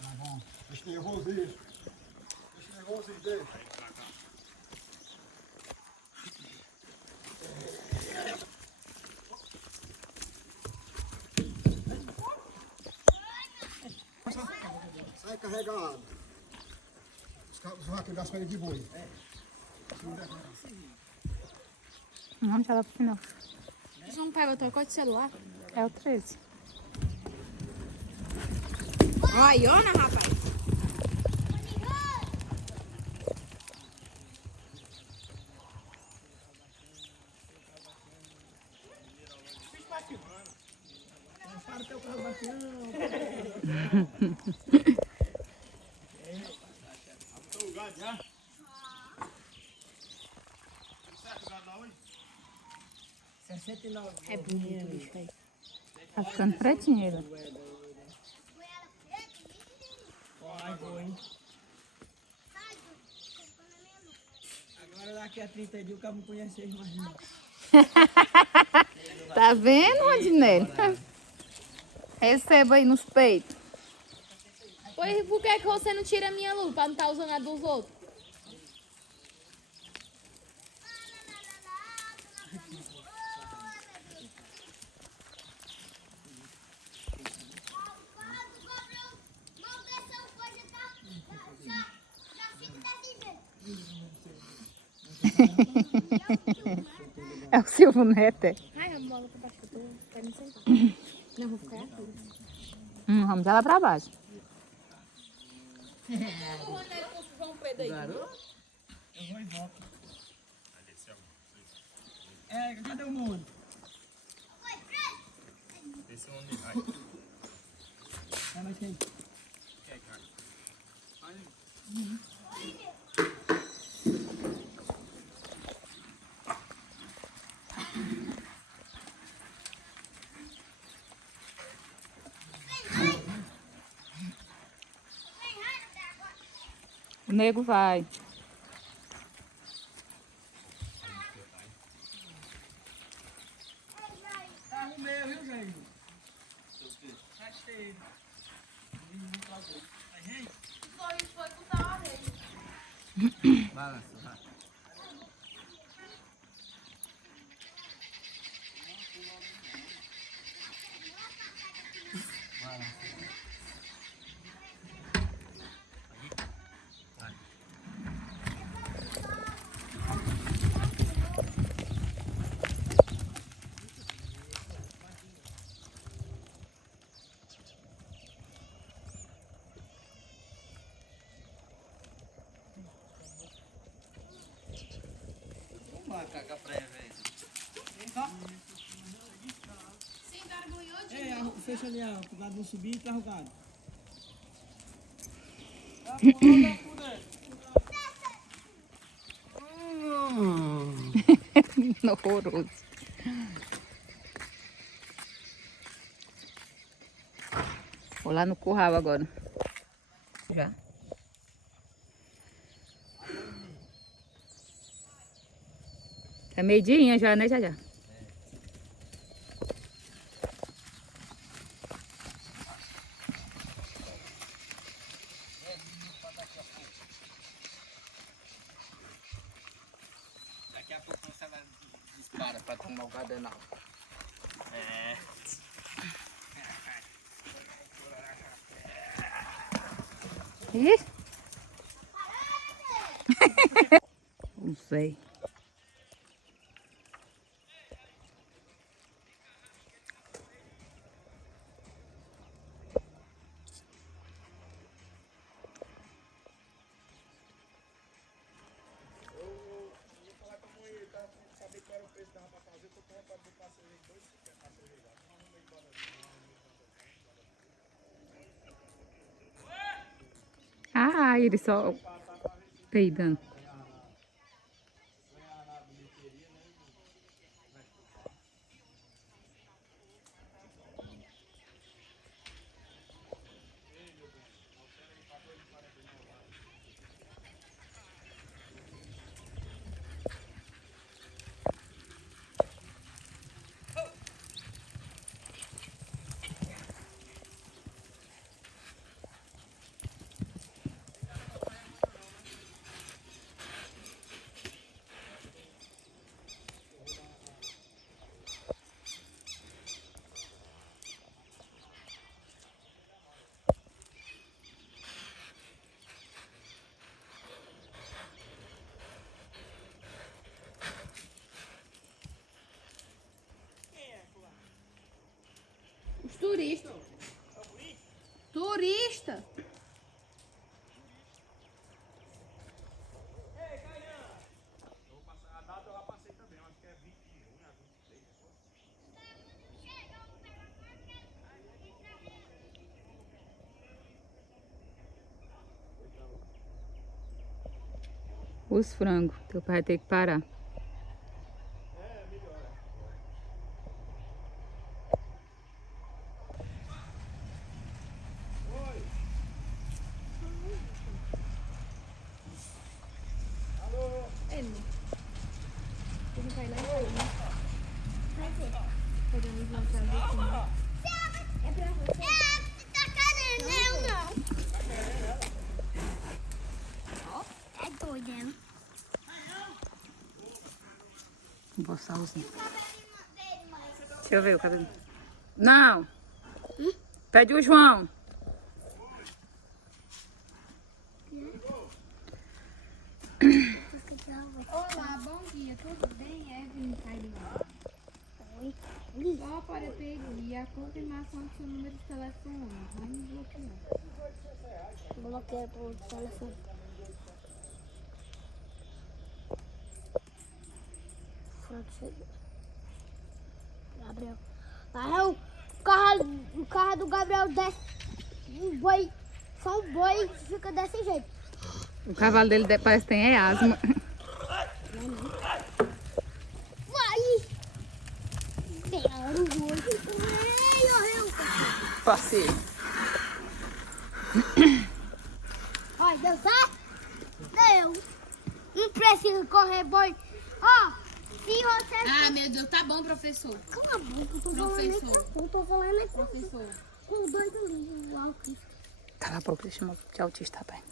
Tá bom. Deixa nervosinho. Deixa nervosinho dele. Sai carregado. Os vaqueiros das férias de boi. Vamos lá pro final. Vocês não pegam o trocou de celular? É o 13. Olha, olha, rapaz. É bonito, bicho aí. Tá ficando pretinho ele. Agora daqui a 30 dias o cara não conhece eles mais não. Tá vendo, Rodinelli? Receba aí nos peitos. Pois por que você não tira a minha luva pra não estar usando a dos outros? É o Silvio Neto. É? Ai, a bola pra baixo, eu tô querendo sentar. Não, vou ficar aqui. Vamos lá pra baixo. Garoto? Eu vou e volto. É, cadê o mundo? Vai mais quem? O nego vai. Arrumei, viu, velho? Achei. Vai, gente? Balança, vai. Macaca prévia, velho. Sim, cara, ganhou de Fecha ali, ó, pro lado não subir e tá arrugado. Horroroso. Vou lá no curral agora. Já. É meio-dia já, né, já? Daqui a pouco você vai dispara pra tomar o cadenal. É. Ih! Não sei. Ah, ele só peidando. Turista. Turista. Os frangos. Teu pai vai ter que parar. Ele não vai lá e vai, né? Vai ver. Podemos mostrar aqui. É pra você. Tá querendo, não. É doida, né? Um bossalzinho. Deixa eu ver o cabelo. Não. Pede o João. Olá, bom dia, tudo bem? Evelyn Carinho. Oi. Só para pedir a confirmação do seu número de telefone. Vai me bloquear. Bloqueia pro telefone. Gabriel. Gabriel, o carro do Gabriel desce. Um boi. Só um boi fica desse jeito. O cavalo dele parece que tem asma. Vai! Pegaram o boi. Ei, morreu. Passei. Olha, deu certo? Deu. Não precisa correr, boi. Ó, se você... Ah, meu Deus, tá bom, professor. Cala a boca, eu tô Professor. falando aqui. Professor. Com o doido ali, o autista. Cala a boca, deixa eu te autista, pai.